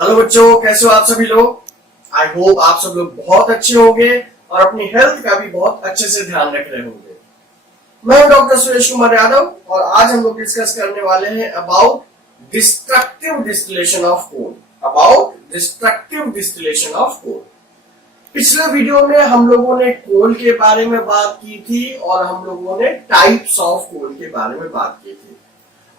Hello बच्चों, कैसे हो आप सभी लोग। आई होप आप सब लोग बहुत अच्छे होंगे और अपनी हेल्थ का भी बहुत अच्छे से ध्यान रख रहे होंगे। मैं हूं डॉक्टर सुरेश कुमार यादव और आज हम लोग डिस्कस करने वाले हैं about destructive distillation of coal. पिछले वीडियो में हम लोगों ने कोल के बारे में बात की थी और हम लोगों ने टाइप्स ऑफ कोल के बारे में बात की थी।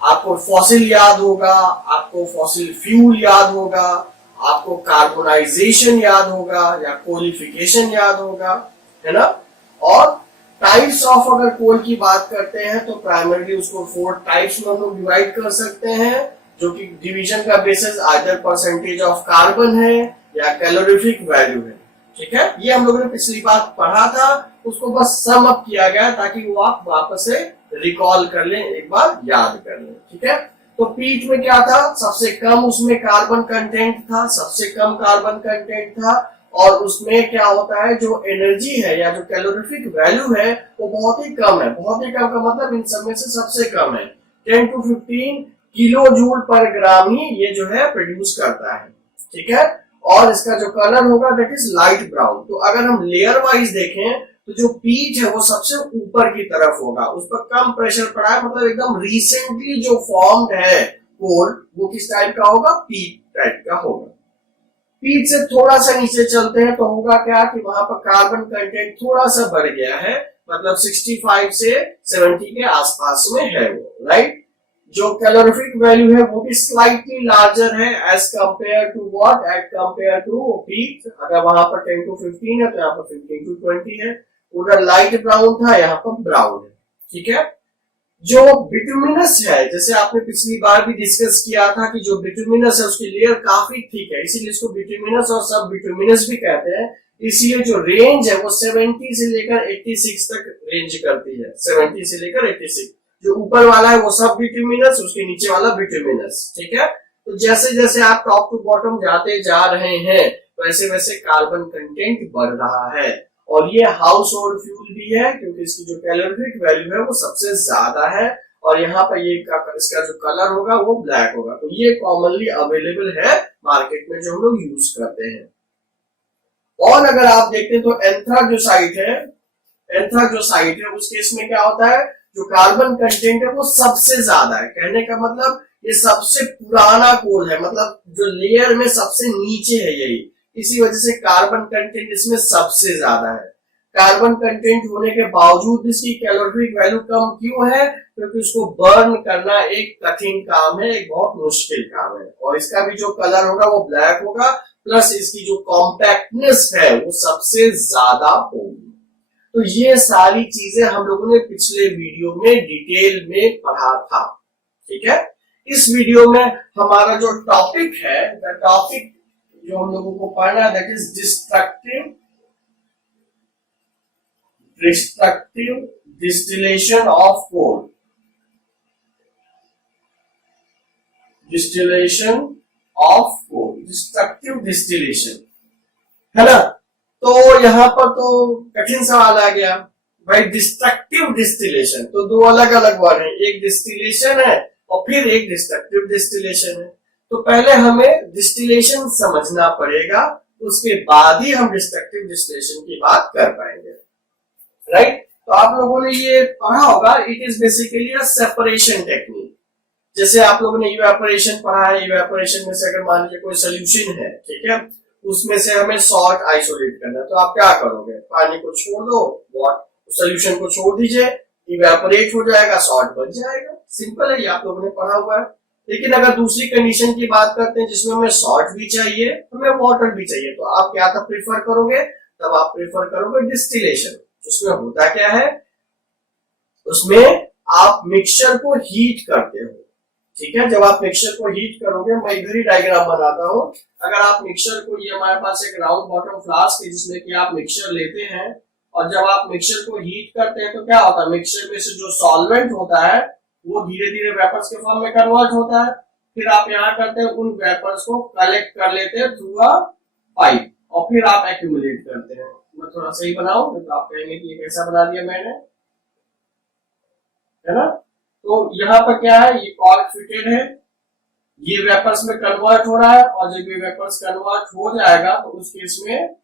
आपको फॉसिल याद होगा, आपको फॉसिल फ्यूल याद होगा, आपको कार्बोनाइजेशन याद होगा या कोलिफिकेशन याद होगा, है ना। और टाइप्स ऑफ अगर कोल की बात करते हैं तो प्राइमरली उसको 4 टाइप्स में हम लोग डिवाइड कर सकते हैं, जो कि डिवीजन का basis either percentage of carbon है या कैलोरीफिक वैल्यू है। ठीक है, ये हम लोगों ने पिछली बार पढ़ा था, उसको बस सम अप किया गया ताकि वो आप वापस से रिकॉल कर लें, एक बार याद कर लें। ठीक है, तो पीट में क्या था, सबसे कम उसमें कार्बन कंटेंट था, सबसे कम कार्बन कंटेंट था और उसमें क्या होता है, जो एनर्जी है या जो कैलोरीफिक वैल्यू है वो बहुत ही कम है। बहुत ही कम का मतलब इन सब में से सबसे कम है, 10 to 15 किलो जूल पर ग्राम ही ये जो है प्रोड्यूस करता है। ठीक है, और इसका जो कलर होगा दैट इज लाइट ब्राउन। तो अगर हम लेयर वाइज देखें तो जो पीच है वो सबसे ऊपर की तरफ होगा, उस पर कम प्रेशर पड़ा है, मतलब एकदम रिसेंटली जो फॉर्म्ड है कोल वो किस टाइप का होगा, पीच टाइप का होगा। पीच से थोड़ा सा नीचे चलते हैं तो होगा क्या कि वहां पर कार्बन कंटेंट थोड़ा सा बढ़ गया है, मतलब 65 से 70 के आसपास में है वो, राइट। जो कैलोरीफिक वैल्यू है वो भी स्लाइटली लार्जर है as compared to what, as compared to peat. अगर वहां पर 10 to 15 है तो यहाँ पर 15 to 20 है। उधर लाइट ब्राउन था, यहाँ पर ब्राउन है। ठीक है, जो बिटुमिनस है, जैसे आपने पिछली बार भी डिस्कस किया था कि जो बिटुमिनस है उसकी लेयर काफी थिक है, इसीलिए इसको बिटुमिनस और सब बिटुमिनस भी कहते हैं। इसलिए जो रेंज है वो 70 से लेकर 86 तक रेंज करती है, 70 से लेकर 86। जो ऊपर वाला है वो सब बिटुमिनस, उसके नीचे वाला बिटुमिनस। ठीक है, तो जैसे जैसे आप टॉप टू बॉटम जाते जा रहे हैं वैसे वैसे कार्बन कंटेंट बढ़ रहा है। और ये हाउस होल्ड फ्यूल भी है क्योंकि इसकी जो कैलोरीफिक वैल्यू है वो सबसे ज्यादा है और यहाँ पर ये इसका जो कलर होगा वो ब्लैक होगा। तो ये कॉमनली अवेलेबल है मार्केट में जो हम लोग यूज करते हैं। और अगर आप देखते हैं तो एंथ्राजोसाइट है, उस केस में क्या होता है, जो कार्बन कंटेंट है वो सबसे ज्यादा है। कहने का मतलब ये सबसे पुराना कोल है, मतलब जो लेयर में सबसे नीचे है यही, इसी वजह से कार्बन कंटेंट इसमें सबसे ज्यादा है। कार्बन कंटेंट होने के बावजूद इसकी कैलोरीफिक वैल्यू कम क्यों है, क्योंकि उसको बर्न करना एक कठिन काम है, एक बहुत मुश्किल काम है। और इसका भी जो कलर होगा वो ब्लैक होगा, प्लस इसकी जो कॉम्पैक्टनेस है वो सबसे ज्यादा होगी। तो ये सारी चीजें हम लोगों ने पिछले वीडियो में डिटेल में पढ़ा था। ठीक है, इस वीडियो में हमारा जो टॉपिक है, द टॉपिक जो हम लोगों को पढ़ना है that is destructive distillation of coal. Destructive distillation, है ना। तो यहां पर तो कठिन सवाल आ गया भाई, डिस्ट्रक्टिव डिस्टिलेशन तो दो अलग अलग वर्ड है, एक डिस्टिलेशन है और फिर एक डिस्ट्रक्टिव डिस्टिलेशन है। तो पहले हमें डिस्टिलेशन समझना पड़ेगा, उसके बाद ही हम डिस्ट्रक्टिव डिस्टिलेशन की बात कर पाएंगे, राइट। तो आप लोगों ने ये पढ़ा होगा, it is basically a separation technique. जैसे आप लोगों ने इवेपोरेशन पढ़ा है, इवेपोरेशन में से अगर मान लीजिए कोई सोल्यूशन है, ठीक है, उसमें से हमें सॉल्ट आइसोलेट करना है, तो आप क्या करोगे, पानी को छोड़ दो, सोल्यूशन को छोड़ दीजिए, इवेपोरेट हो जाएगा, सॉल्ट बन जाएगा। सिंपल है, ये आप लोगों ने पढ़ा हुआ है। लेकिन अगर दूसरी कंडीशन की बात करते हैं जिसमें हमें सॉल्ट भी चाहिए, हमें वाटर भी चाहिए, तो आप क्या तब प्रेफर करोगे, तब आप प्रेफर करोगे डिस्टिलेशन। उसमें होता क्या है, उसमें आप मिक्सचर को हीट करते हो। ठीक है, जब आप मिक्सचर को हीट करोगे, मैं इधर ही डायग्राम बनाता हूं। अगर आप मिक्सचर को, ये हमारे पास एक राउंड बॉटम फ्लास्क है जिसमें कि आप मिक्सचर लेते हैं और जब आप मिक्सचर को हीट करते हैं तो क्या होता है, मिक्सचर में से जो सॉल्वेंट होता है वो धीरे धीरे वेपर्स के फॉर्म में कन्वर्ट होता है। फिर आप यहाँ करते हैं, उन वेपर्स को कलेक्ट कर लेते हैं थ्रू अ पाइप और फिर आप एक्यूमुलेट करते हैं। मैं थोड़ा सही बनाऊं तो आप कहेंगे कि ये कैसा बना दिया मैंने, है ना। तो यहाँ पर क्या है, ये कॉर्क फिटेड है, ये वेपर्स में कन्वर्ट हो रहा है, और जब ये वेपर्स कन्वर्ट हो जाएगा तो उस केस में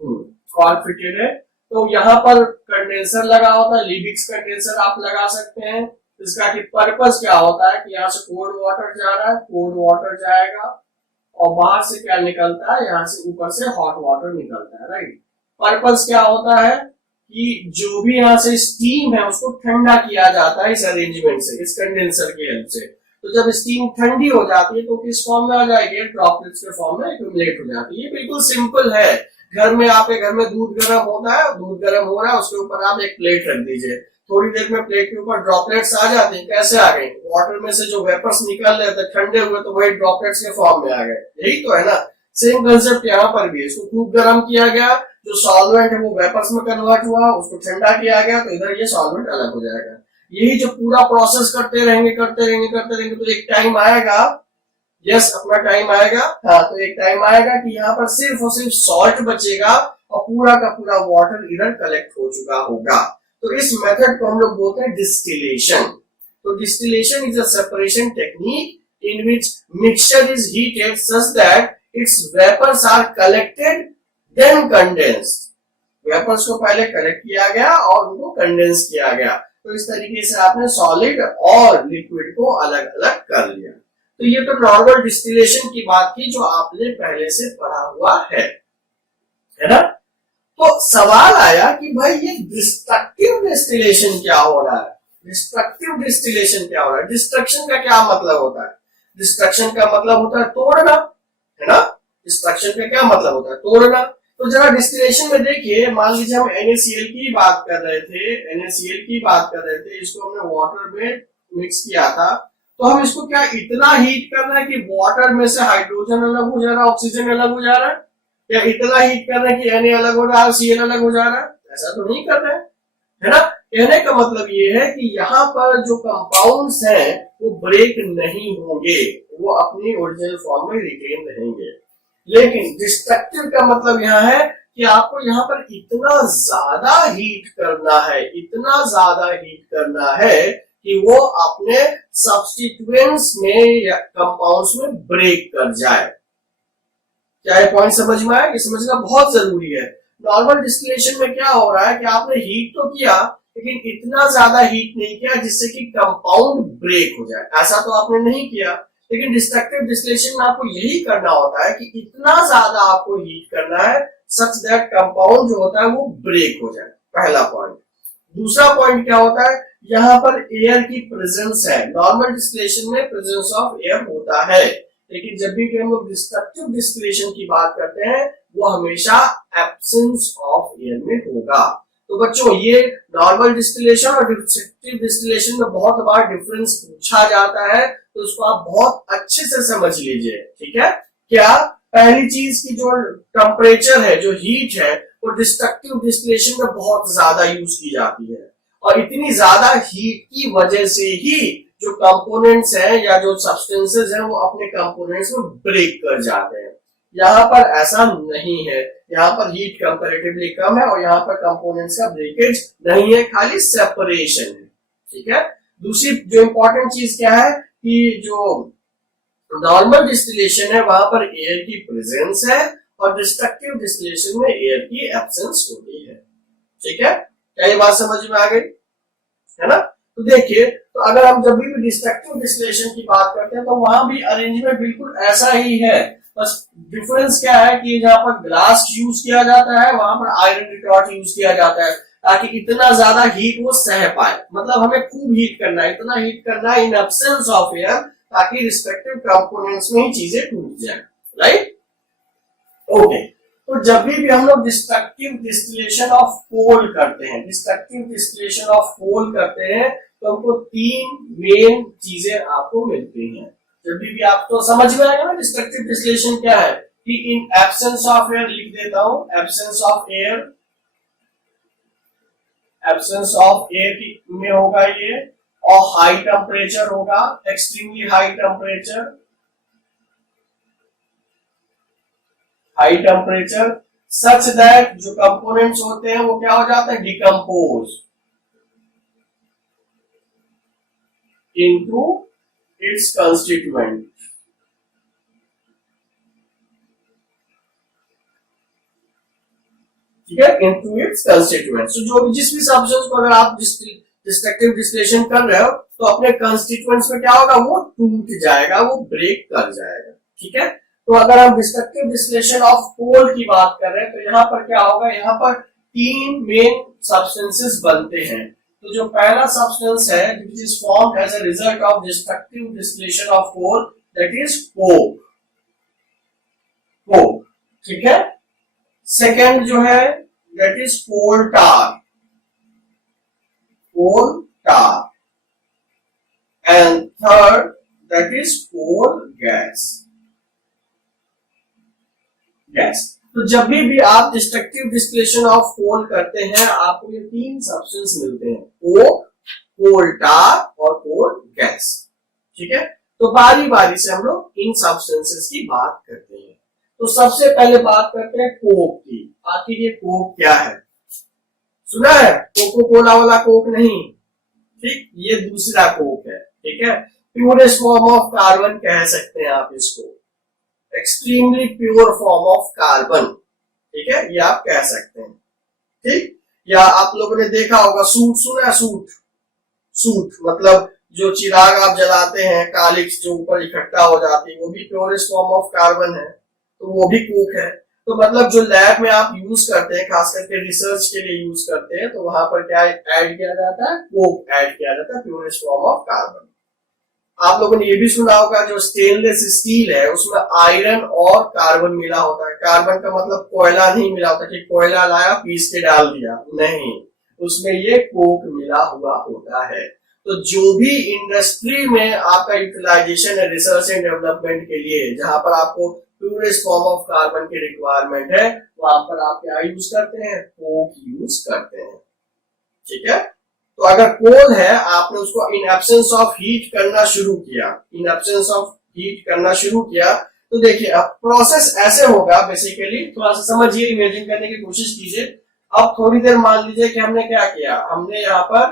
कॉल फिटेड है। तो यहाँ पर कंडेंसर लगा होता है, लिबिक्स कंडेंसर आप लगा सकते हैं। इसका कि पर्पस क्या होता है कि यहाँ से कोल्ड वाटर जा रहा है, कोल्ड वाटर जाएगा और बाहर से क्या निकलता है, यहाँ से ऊपर से हॉट वाटर निकलता है, राइट। पर्पस क्या होता है कि जो भी यहाँ से स्टीम है उसको ठंडा किया जाता है इस अरेंजमेंट से, इस कंडेंसर की हेल्प से। तो जब स्टीम ठंडी हो जाती है तो किस फॉर्म में आ जाएगी, ड्रॉपलेट्स के फॉर्म में एक्यूमुलेट हो जाती है। बिल्कुल सिंपल है। घर में आपके घर में दूध गर्म होता है, दूध गर्म हो रहा है, उसके ऊपर आप एक प्लेट रख दीजिए, थोड़ी देर में प्लेट के ऊपर ड्रॉपलेट्स आ जाते हैं। कैसे आ गए, वाटर में से जो वेपर्स निकल रहे थे ठंडे हुए तो वही ड्रॉपलेट्स के फॉर्म में आ गए। यही तो है ना, सेम कंसेप्ट यहाँ पर भी है। इसको खूब गर्म किया गया, जो सॉल्वेंट है वो वेपर्स में कन्वर्ट हुआ, उसको ठंडा किया गया तो इधर ये सॉल्वेंट अलग हो जाएगा। यही जो पूरा प्रोसेस करते रहेंगे तो एक टाइम आएगा, यस अपना टाइम आएगा, हाँ तो एक टाइम आएगा कि यहाँ पर सिर्फ और सिर्फ सॉल्ट बचेगा और पूरा का पूरा वाटर इधर कलेक्ट हो चुका होगा। तो इस मेथड को हम लोग बोलते हैं डिस्टिलेशन। तो distillation is a separation technique in which mixture is heated such that its vapours are collected then condensed. Vapours को पहले कलेक्ट किया गया और उनको कंडेंस किया गया। तो इस तरीके से आपने सॉलिड और लिक्विड को अलग अलग कर लिया। तो ये तो नॉर्मल डिस्टिलेशन की बात की जो आपने पहले से पढ़ा हुआ है ना। तो सवाल आया कि भाई ये डिस्ट्रक्टिव डिस्टिलेशन क्या हो रहा है, डिस्ट्रक्टिव डिस्टिलेशन क्या हो रहा है, डिस्ट्रक्शन का क्या मतलब होता है। डिस्ट्रक्शन का मतलब होता है तोड़ना, है ना। डिस्ट्रक्शन का क्या मतलब होता है, तोड़ना। तो जरा डिस्टिलेशन में देखिए, मान लीजिए हम NaCl की बात कर रहे थे, इसको हमने वाटर में मिक्स किया था, तो हम इसको क्या इतना हीट करना है कि वाटर में से हाइड्रोजन अलग हो जा रहा है, ऑक्सीजन अलग हो जा रहा है, या इतना हीट करना है कि Na अलग हो रहा है, Cl अलग हो जा रहा है, ऐसा तो नहीं कर रहे हैं, है ना। कहने का मतलब ये है कि यहाँ पर जो कंपाउंड्स हैं वो ब्रेक नहीं होंगे, वो अपनी ओरिजिनल फॉर्म में रिटेन रहेंगे। लेकिन डिस्ट्रक्टिव का मतलब यहाँ है कि आपको यहाँ पर इतना ज्यादा हीट करना है कि वो अपने सब्स्टिट्यूएंट्स में या कंपाउंड्स में ब्रेक कर जाए। क्या ये पॉइंट समझ में आया? ये समझना बहुत जरूरी है। नॉर्मल डिस्टिलेशन में क्या हो रहा है कि आपने हीट तो किया लेकिन इतना ज्यादा हीट नहीं किया जिससे कि कंपाउंड ब्रेक हो जाए, ऐसा तो आपने नहीं किया। लेकिन डिस्ट्रक्टिव डिस्टिलेशन में आपको यही करना होता है कि इतना ज्यादा आपको हीट करना है सच दैट कंपाउंड जो होता है वो ब्रेक हो जाए, पहला पॉइंट। दूसरा पॉइंट क्या होता है, यहाँ पर एयर की प्रेजेंस है। नॉर्मल डिस्टिलेशन में प्रेजेंस ऑफ एयर होता है, लेकिन जब भी हम लोग डिस्ट्रक्टिव डिस्टिलेशन की बात करते हैं वो हमेशा एब्सेंस ऑफ एयर में होगा। तो बच्चों ये नॉर्मल डिस्टिलेशन और डिस्ट्रक्टिव डिस्टिलेशन में बहुत बार डिफरेंस पूछा जाता है, तो उसको आप बहुत अच्छे से समझ लीजिए, ठीक है। क्या पहली चीज की जो टेम्परेचर है, जो हीट है, वो डिस्ट्रक्टिव डिस्टिलेशन में बहुत ज्यादा यूज की जाती है, और इतनी ज्यादा हीट की वजह से ही जो कंपोनेंट्स हैं या जो सब्सटेंसेस हैं वो अपने कंपोनेंट्स में ब्रेक कर जाते हैं। यहाँ पर ऐसा नहीं है, यहाँ पर हीट कंपैरेटिवली कम है और यहाँ पर कंपोनेंट्स का ब्रेकेज नहीं है, खाली सेपरेशन है, ठीक है। दूसरी जो इंपॉर्टेंट चीज क्या है कि जो नॉर्मल डिस्टिलेशन है वहां पर एयर की प्रेजेंस है और डिस्ट्रक्टिव डिस्टिलेशन में एयर की एब्सेंस होती है, ठीक है। क्या ये बात समझ में आ गई, है ना। तो देखिए, तो अगर हम जब भी डिस्ट्रक्टिव डिस्टिलेशन की बात करते हैं तो वहां भी अरेंजमेंट बिल्कुल ऐसा ही है, बस डिफरेंस क्या है कि जहां पर ग्लास यूज किया जाता है वहां पर आयरन रिटॉर्ट यूज किया जाता है ताकि इतना ज्यादा हीट वो सह पाए। मतलब हमें खूब हीट करना है, इतना हीट करना है इन एब्सेंस ऑफ एयर ताकि रिस्पेक्टिव कंपोनेंट्स में ही चीजें टूट जाए, राइट। ओके, तो जब भी हम लोग डिस्ट्रक्टिव डिस्टिलेशन ऑफ कोल करते हैं, तो हमको तीन मेन चीजें आपको मिलती हैं। जब भी आप तो समझ में आएगा ना डिस्ट्रक्टिव डिस्टिलेशन क्या है कि इन एब्सेंस ऑफ एयर, लिख देता हूं, एब्सेंस ऑफ एयर में होगा ये, और हाई टेम्परेचर होगा, extremely high temperature such that जो कंपोनेंट्स होते हैं वो क्या हो जाते हैं, डिकम्पोज इनटू इट्स कंस्टिट्यूएंट। ठीक है, इनटू इट्स कंस्टिट्यूएंट। सो जो जिस भी सब्सटेंस को अगर आप डिस्ट्रक्टिव डिस्टिलेशन कर रहे हो तो अपने कंस्टिट्यूएंट्स में क्या होगा, वो टूट जाएगा, वो ब्रेक कर जाएगा। ठीक है, तो अगर हम डिस्ट्रक्टिव डिस्टिलेशन ऑफ कोल की बात कर रहे हैं तो यहाँ पर क्या होगा, यहाँ पर 3 मेन सब्सटेंसेस बनते हैं। तो जो पहला सब्सटेंस है which is formed as a result of destructive distillation of coal, that is coke. Coke, ठीक है। सेकेंड जो है that is coal tar, coal tar. And third that is coal gas, gas. तो जब भी आप डिस्ट्रक्टिव डिस्टिलेशन ऑफ कोल करते हैं आपको ये 3 सब्सटेंस मिलते हैं, कोक, कोल टार और कोल गैस। ठीक है, तो बारी बारी से हम लोग इन सब्सटेंसेस की बात करते हैं। तो सबसे पहले बात करते हैं कोक की। आखिर ये कोक क्या है, सुना है? कोको कोला वाला कोक नहीं, ठीक, ये दूसरा कोक है। ठीक है, प्योरेस्ट फॉर्म ऑफ कार्बन कह सकते हैं आप इसको, extremely pure form of carbon. ठीक है, ये आप कह सकते हैं। ठीक, या आप लोगों ने देखा होगा सूट, सुना है सूट? सूट मतलब जो चिराग आप जलाते हैं, कालिक्स जो ऊपर इकट्ठा हो जाती है, वो भी प्योरेस्ट फॉर्म ऑफ कार्बन है, तो वो भी कोक है। तो मतलब जो लैब में आप यूज करते हैं, खास करके रिसर्च के लिए यूज करते हैं, तो वहां पर क्या ऐड किया जाता है, कोक ऐड किया जाता है, प्योरेस्ट फॉर्म ऑफ कार्बन। आप लोगों ने ये भी सुना होगा जो स्टेनलेस स्टील है उसमें आयरन और कार्बन मिला होता है। कार्बन का मतलब कोयला नहीं मिला होता कि कोयला लाया पीस के डाल दिया, नहीं, उसमें ये कोक मिला हुआ होता है। तो जो भी इंडस्ट्री में आपका यूटिलाइजेशन है रिसर्च एंड डेवलपमेंट के लिए, जहां पर आपको प्योरेस्ट फॉर्म ऑफ कार्बन की रिक्वायरमेंट है, वहां पर आप क्या यूज करते हैं, कोक यूज करते हैं। ठीक है, तो अगर कोल है, आपने उसको इन एब्सेंस ऑफ हीट करना शुरू किया, इन एब्सेंस ऑफ हीट करना शुरू किया, तो देखिए अब प्रोसेस ऐसे होगा। बेसिकली थोड़ा सा समझिए, इमेजिन करने की कोशिश कीजिए। अब थोड़ी देर मान लीजिए कि हमने क्या किया, हमने यहाँ पर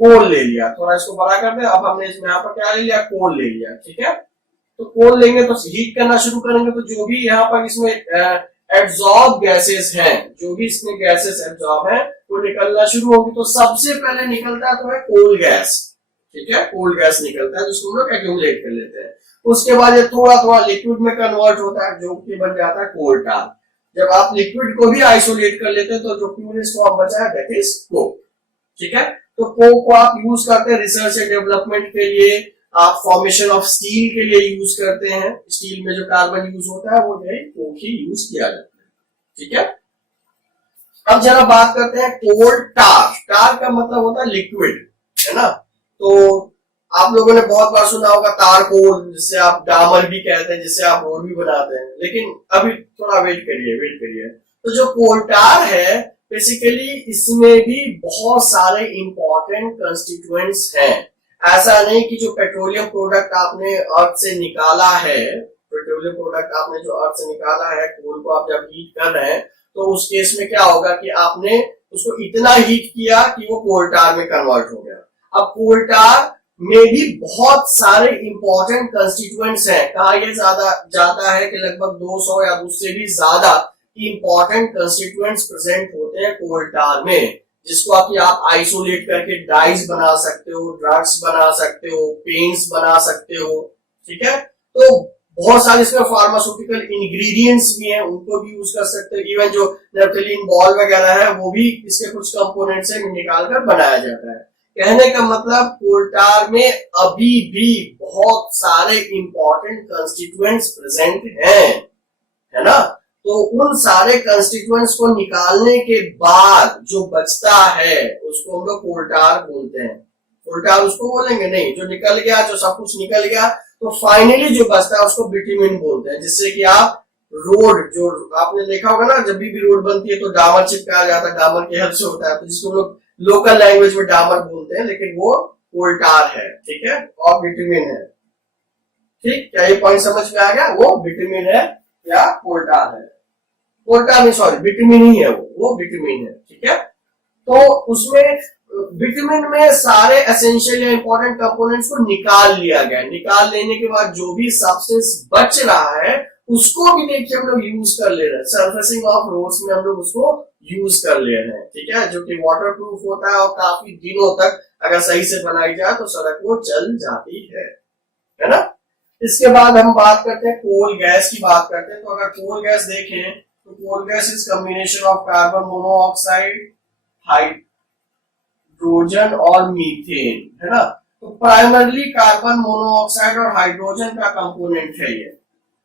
कोल ले लिया, थोड़ा इसको बड़ा कर दे। अब हमने इसमें यहाँ पर क्या ले लिया, कोल ले लिया। ठीक है, तो कोल लेंगे तो हीट करना शुरू करेंगे, तो जो भी यहाँ पर इसमें एब्जॉर्ब गैसेस हैं, जो भी इसमें गैसेस एब्जॉर्ब हैं वो निकलना शुरू होगी। तो सबसे पहले निकलता तो है कोल गैस। ठीक है, कोल गैस निकलता है जिसको हम लोग एक्यूमुलेट कर लेते हैं। उसके बाद ये थोड़ा थोड़ा लिक्विड में कन्वर्ट होता है, जो कि बन जाता है कोल टार। जब आप लिक्विड को भी आइसोलेट कर लेते हैं तो जो प्योरेस्ट फॉर्म बचा है दैट इज कोक। ठीक है, तो कोक को आप यूज करते हैं रिसर्च एंड डेवलपमेंट के लिए, आप फॉर्मेशन ऑफ स्टील के लिए यूज करते हैं। स्टील में जो कार्बन यूज होता है वो जो है कोक ही यूज किया जाता है। ठीक है, अब जरा बात करते हैं कोल टार। टार का मतलब होता है लिक्विड, है ना? तो आप लोगों ने बहुत बार सुना होगा तार कोल, जिससे आप डामर भी कहते हैं, जिससे आप रोड भी बनाते हैं। लेकिन अभी थोड़ा वेट करिए। तो जो कोल टार है बेसिकली इसमें भी बहुत सारे इंपॉर्टेंट कंस्टिट्यूएंट्स हैं। ऐसा नहीं कि जो पेट्रोलियम प्रोडक्ट आपने अर्थ से निकाला है, पेट्रोलियम प्रोडक्ट आपने जो अर्थ से निकाला है, कोल को आप जब हीट कर रहे हैं तो उस केस में क्या होगा कि आपने उसको इतना हीट किया कि वो कोल टार में कन्वर्ट हो गया। अब कोल टार में भी बहुत सारे इंपॉर्टेंट कंस्टिट्यूएंट्स हैं। कहा यह ज्यादा जाता है कि लगभग 200 या उससे भी ज्यादा इंपॉर्टेंट कंस्टिट्यूएंट्स प्रेजेंट होते हैं कोल टार में, जिसको आप आइसोलेट करके डाइज बना सकते हो, ड्रग्स बना सकते हो, पेंट्स बना सकते हो। ठीक है, तो बहुत सारे इसमें फार्मास्यूटिकल इंग्रेडिएंट्स भी हैं, उनको भी यूज कर सकते हो। इवन जो नेफ्थलीन बॉल वगैरह है वो भी इसके कुछ कंपोनेंट से निकालकर बनाया जाता है। कहने का मतलब कोल टार में अभी भी बहुत सारे इंपॉर्टेंट कंस्टिट्यूएंट्स प्रेजेंट हैं, है ना? तो उन सारे कंस्टिट्यूएंट्स को निकालने के बाद जो बचता है उसको हम लोग कोल टार बोलते हैं। कोल टार उसको बोलेंगे नहीं, जो निकल गया, जो सब कुछ निकल गया, तो फाइनली जो बचता है उसको बिटुमिन बोलते हैं। जिससे कि आप रोड, जो आपने देखा होगा ना, जब भी रोड बनती है तो डामर चिपकाया जाता है, डामर की हेल्प से होता है, तो जिसको लोग लोकल लैंग्वेज में डामर बोलते हैं, लेकिन वो कोल टार है। ठीक है, और बिटुमिन है। ठीक, क्या ये पॉइंट समझ में आ गया? वो बिटुमिन है या कोल टार है? कोल टार नहीं, सॉरी, बिटुमिन ही है, वो बिटुमिन है। ठीक है, तो उसमें बिटुमिन में सारे एसेंशियल या इंपॉर्टेंट कंपोनेंट्स को निकाल लिया गया। निकाल लेने के बाद जो भी सब्सटेंस बच रहा है उसको भी देखिए हम लोग यूज कर ले रहे हैं। सरफेसिंग ऑफ रोड्स में हम लोग उसको यूज कर ले रहे हैं, ठीक है, जो कि वाटर प्रूफ होता है और काफी दिनों तक अगर सही से बनाई जाए तो सड़क वो चल जाती है ना। इसके बाद हम बात करते हैं कोल गैस की बात करते हैं। तो अगर कोल गैस देखें तो coal gas is combination of carbon monoxide, hydrogen और मीथेन, है ना। तो प्राइमरली कार्बन मोनोऑक्साइड और हाइड्रोजन का कंपोनेंट है ये,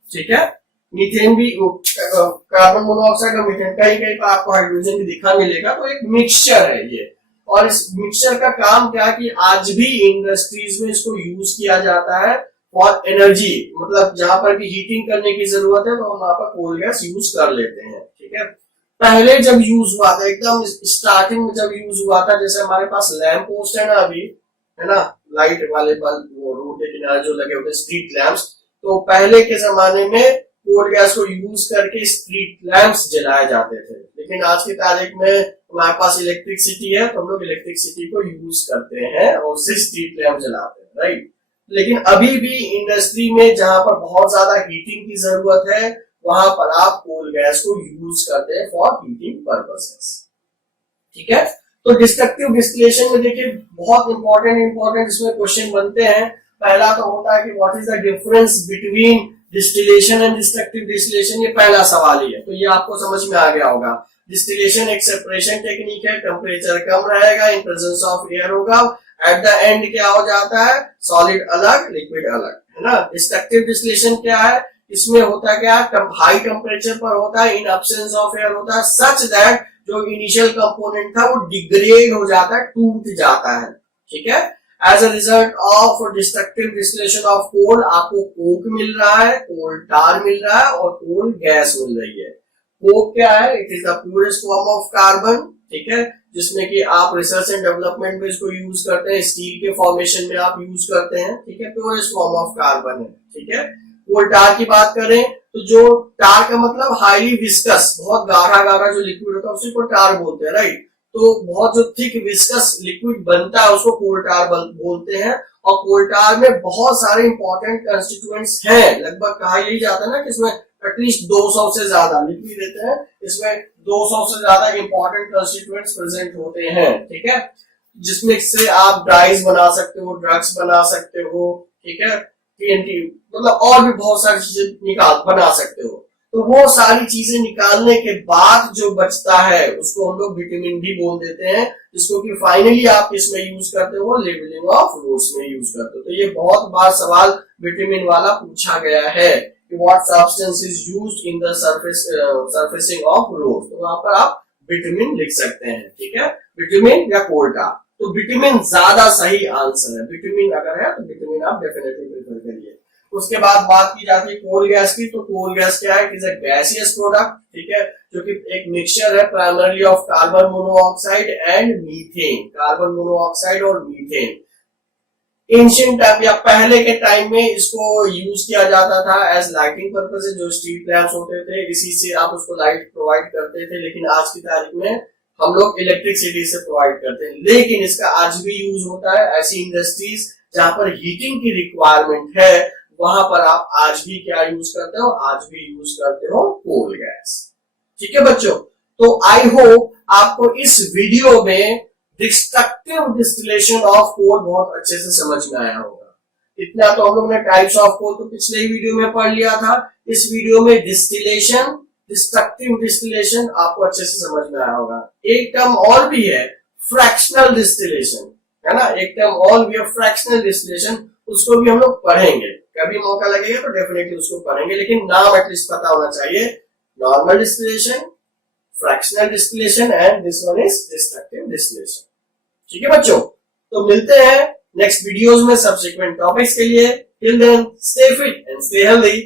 ठीक है। मीथेन भी, कार्बन मोनोऑक्साइड और मीथेन, कहीं कहीं पर आपको हाइड्रोजन भी दिखा मिलेगा। तो एक मिक्सचर है ये, और इस मिक्सचर का काम क्या है कि आज भी इंडस्ट्रीज में इसको यूज किया जाता है और एनर्जी, मतलब जहां पर भी हीटिंग करने की जरूरत है तो हम वहां पर कोल गैस यूज कर लेते हैं, ठीक है। पहले जब यूज हुआ था, एकदम स्टार्टिंग में जब यूज हुआ था, जैसे हमारे पास लैंप पोस्ट है ना अभी, है ना, लाइट वाले बल्ब, वो रोड के किनारे जो लगे होते हैं स्ट्रीट लैंप्स, तो पहले के जमाने में कोल गैस को यूज करके स्ट्रीट लैंप्स जलाए जाते थे। लेकिन आज की तारीख में हमारे पास इलेक्ट्रिसिटी है तो हम लोग इलेक्ट्रिसिटी को यूज करते हैं और उससे स्ट्रीट लैंप जलाते हैं, राइट। लेकिन अभी भी इंडस्ट्री में जहां पर बहुत ज्यादा हीटिंग की जरूरत है वहां पर आप कोल गैस को यूज करते हैं फॉर हीटिंग पर्पसेस, ठीक है। तो डिस्ट्रक्टिव डिस्टिलेशन में देखिए बहुत इंपॉर्टेंट इसमें क्वेश्चन बनते हैं। पहला तो होता है कि what is the difference between distillation and destructive distillation, ये पहला सवाल ही है, तो ये आपको समझ में आ गया होगा। डिस्टिलेशन एक सेपरेशन टेक्निक है, टेम्परेचर कम रहेगा, इन प्रेजेंस ऑफ एयर होगा, एट द एंड क्या हो जाता है, सॉलिड अलग लिक्विड अलग, है ना। डिस्ट्रक्टिव डिस्टिलेशन क्या है, इसमें होता क्या है, हाई टेम्परेचर पर होता है, इन एब्सेंस ऑफ एयर होता है, सच दैट जो इनिशियल कंपोनेंट था वो डिग्रेड हो जाता है, टूट जाता है, ठीक है। As a result of destructive distillation of coal आपको कोक मिल रहा है, कोल टार मिल रहा है और कोल गैस मिल रही है। कोक क्या है, it is the purest form of carbon, ठीक है, जिसमें कि आप रिसर्च एंड डेवलपमेंट में इसको यूज करते हैं, स्टील के फॉर्मेशन में आप यूज करते हैं, ठीक है, प्योरेस्ट फॉर्म ऑफ कार्बन है, ठीक है। कोल टार की बात करें तो जो टार का मतलब हाईली विस्कस, बहुत गाढ़ा जो लिक्विड होता है उसी को टार बोलते हैं, राइट। तो बहुत जो थिक विस्कस लिक्विड बनता है उसको कोल टार बोलते हैं। और कोल टार में बहुत सारे इंपॉर्टेंट कंस्टिट्यूएंट्स हैं, लगभग कहा यही जाता है ना कि इसमें एटलीस्ट 200 से ज्यादा लिक्विड देते हैं, इसमें 200 से ज्यादा इंपॉर्टेंट कंस्टिट्यूएंट्स प्रेजेंट होते हैं, ठीक है, जिसमें से आप ड्राइज बना सकते हो, ड्रग्स बना सकते हो, ठीक है, टीएनटी, मतलब और भी बहुत सारी चीजें बना सकते हो। तो वो सारी चीजें निकालने के बाद जो बचता है उसको हम लोग विटामिन डी बोल देते हैं, जिसको कि फाइनली आप इसमें यूज करते हो, लेबलिंग ऑफ रोड्स में यूज करते हो। तो ये बहुत बार सवाल विटामिन वाला पूछा गया है कि what substance is used in the surfacing of road, तो वहां पर आप विटामिन लिख सकते हैं, ठीक है, विटामिन या कोल टार। तो विटामिन ज्यादा सही आंसर है, विटामिन अगर है तो विटामिन आप डेफिनेटली प्रेफर करिए। उसके बाद बात की जाती है कोल गैस की। तो कोल गैस क्या है, it is a gaseous product, ठीक है, जो कि एक मिक्सचर है primarily of carbon monoxide and methane, carbon monoxide और मीथेन। एंशिएंट टाइम या पहले के टाइम में इसको यूज किया जाता था एज लाइटिंग पर्पस, जो स्ट्रीट लैंप्स होते थे इसी से आप उसको लाइट प्रोवाइड करते थे। लेकिन आज की तारीख में हम लोग इलेक्ट्रिसिटी से प्रोवाइड करते हैं, लेकिन इसका आज भी यूज होता है ऐसी इंडस्ट्रीज जहां पर हीटिंग की रिक्वायरमेंट है, वहां पर आप आज भी क्या यूज करते हो, आज भी यूज करते हो कोल गैस, ठीक है बच्चों। तो आई होप आपको इस वीडियो में डिस्ट्रक्टिव डिस्टिलेशन ऑफ कोल बहुत अच्छे से समझ में आया होगा। इतना तो हम लोग ने टाइप्स ऑफ कोल तो पिछले ही वीडियो में पढ़ लिया था। इस वीडियो में डिस्टिलेशन, डिस्ट्रक्टिव डिस्टिलेशन आपको अच्छे से समझ में आया होगा। एक टर्म और भी है फ्रैक्शनल डिस्टिलेशन, है ना, एक टर्म और भी है फ्रैक्शनल डिस्टिलेशन, उसको भी हम लोग पढ़ेंगे, कभी मौका लगेगा तो डेफिनेटली उसको पढ़ेंगे, लेकिन नाम एटलीस्ट पता होना चाहिए। Normal distillation, fractional distillation and this one is destructive distillation, ठीक है बच्चों। तो मिलते हैं नेक्स्ट वीडियोस में सब्सिक्वेंट टॉपिक्स के लिए। Till then stay fit and stay healthy.